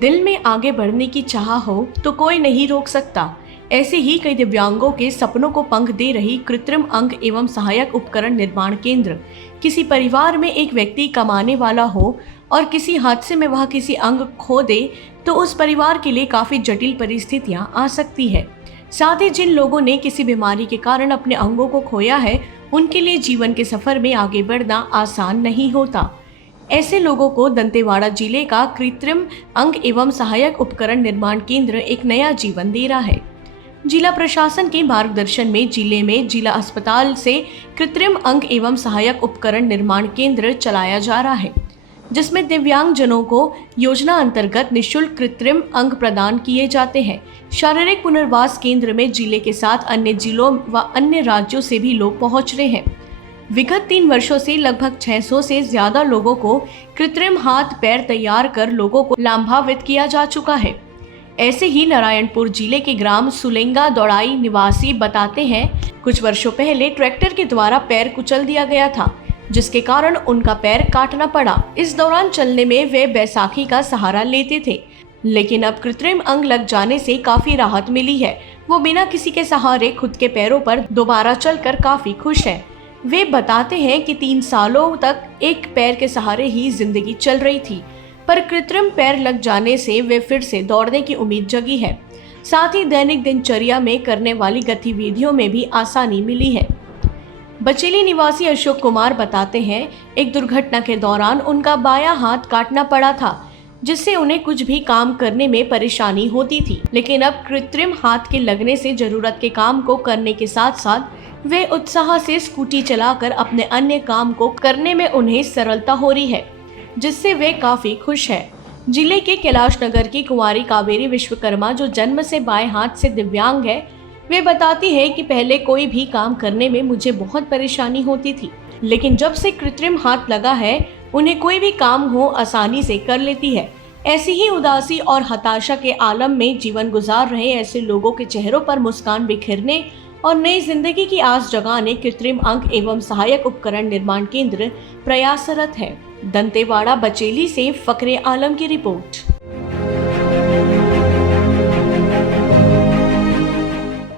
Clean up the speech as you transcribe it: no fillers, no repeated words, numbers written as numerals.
दिल में आगे बढ़ने की चाह हो तो कोई नहीं रोक सकता। ऐसे ही कई दिव्यांगों के सपनों को पंख दे रही कृत्रिम अंग एवं सहायक उपकरण निर्माण केंद्र। किसी परिवार में एक व्यक्ति कमाने वाला हो और किसी हादसे में वह किसी अंग खो दे तो उस परिवार के लिए काफी जटिल परिस्थितियां आ सकती है। साथ ही जिन लोगों ने किसी बीमारी के कारण अपने अंगों को खोया है, उनके लिए जीवन के सफर में आगे बढ़ना आसान नहीं होता। ऐसे लोगों को दंतेवाड़ा जिले का कृत्रिम अंग एवं सहायक उपकरण निर्माण केंद्र एक नया जीवन दे रहा है। जिला प्रशासन के मार्गदर्शन में जिले में जिला अस्पताल से कृत्रिम अंग एवं सहायक उपकरण निर्माण केंद्र चलाया जा रहा है, जिसमें दिव्यांग जनों को योजना अंतर्गत निःशुल्क कृत्रिम अंग प्रदान किए जाते हैं। शारीरिक पुनर्वास केंद्र में जिले के साथ अन्य जिलों व अन्य राज्यों से भी लोग पहुंच रहे हैं। विगत 3 वर्षों से लगभग 600 से ज्यादा लोगों को कृत्रिम हाथ पैर तैयार कर लोगों को लाभान्वित किया जा चुका है। ऐसे ही नारायणपुर जिले के ग्राम सुलेंगा दौड़ाई निवासी बताते हैं, कुछ वर्षों पहले ट्रैक्टर के द्वारा पैर कुचल दिया गया था, जिसके कारण उनका पैर काटना पड़ा। इस दौरान चलने में वे बैसाखी का सहारा लेते थे, लेकिन अब कृत्रिम अंग लग जाने से काफी राहत मिली है। वो बिना किसी के सहारे खुद के पैरों पर दोबारा चलकर काफी खुश हैं। वे बताते हैं कि 3 सालों तक एक पैर के सहारे ही जिंदगी चल रही थी, पर कृत्रिम पैर लग जाने से वे फिर से दौड़ने की उम्मीद जगी है। साथ ही दैनिक दिनचर्या में करने वाली गतिविधियों में भी आसानी मिली है। बचेली निवासी अशोक कुमार बताते हैं, एक दुर्घटना के दौरान उनका बायां हाथ काटना पड़ा था, जिससे उन्हें कुछ भी काम करने में परेशानी होती थी, लेकिन अब कृत्रिम हाथ के लगने से जरूरत के काम को करने के साथ साथ वे उत्साह से स्कूटी चलाकर अपने अन्य काम को करने में उन्हें सरलता हो रही है, जिससे वे काफी खुश हैं। जिले के कैलाश नगर की कुंवारी कावेरी विश्वकर्मा, जो जन्म से बाएं हाथ से दिव्यांग है, वे बताती है कि पहले कोई भी काम करने में मुझे बहुत परेशानी होती थी, लेकिन जब से कृत्रिम हाथ लगा है, उन्हें कोई भी काम हो आसानी से कर लेती है। ऐसी ही उदासी और हताशा के आलम में जीवन गुजार रहे ऐसे लोगों के चेहरों पर मुस्कान बिखेरने और नई जिंदगी की आस जगाने कृत्रिम अंग एवं सहायक उपकरण निर्माण केंद्र प्रयासरत है। दंतेवाड़ा बचेली से फकरे आलम की रिपोर्ट।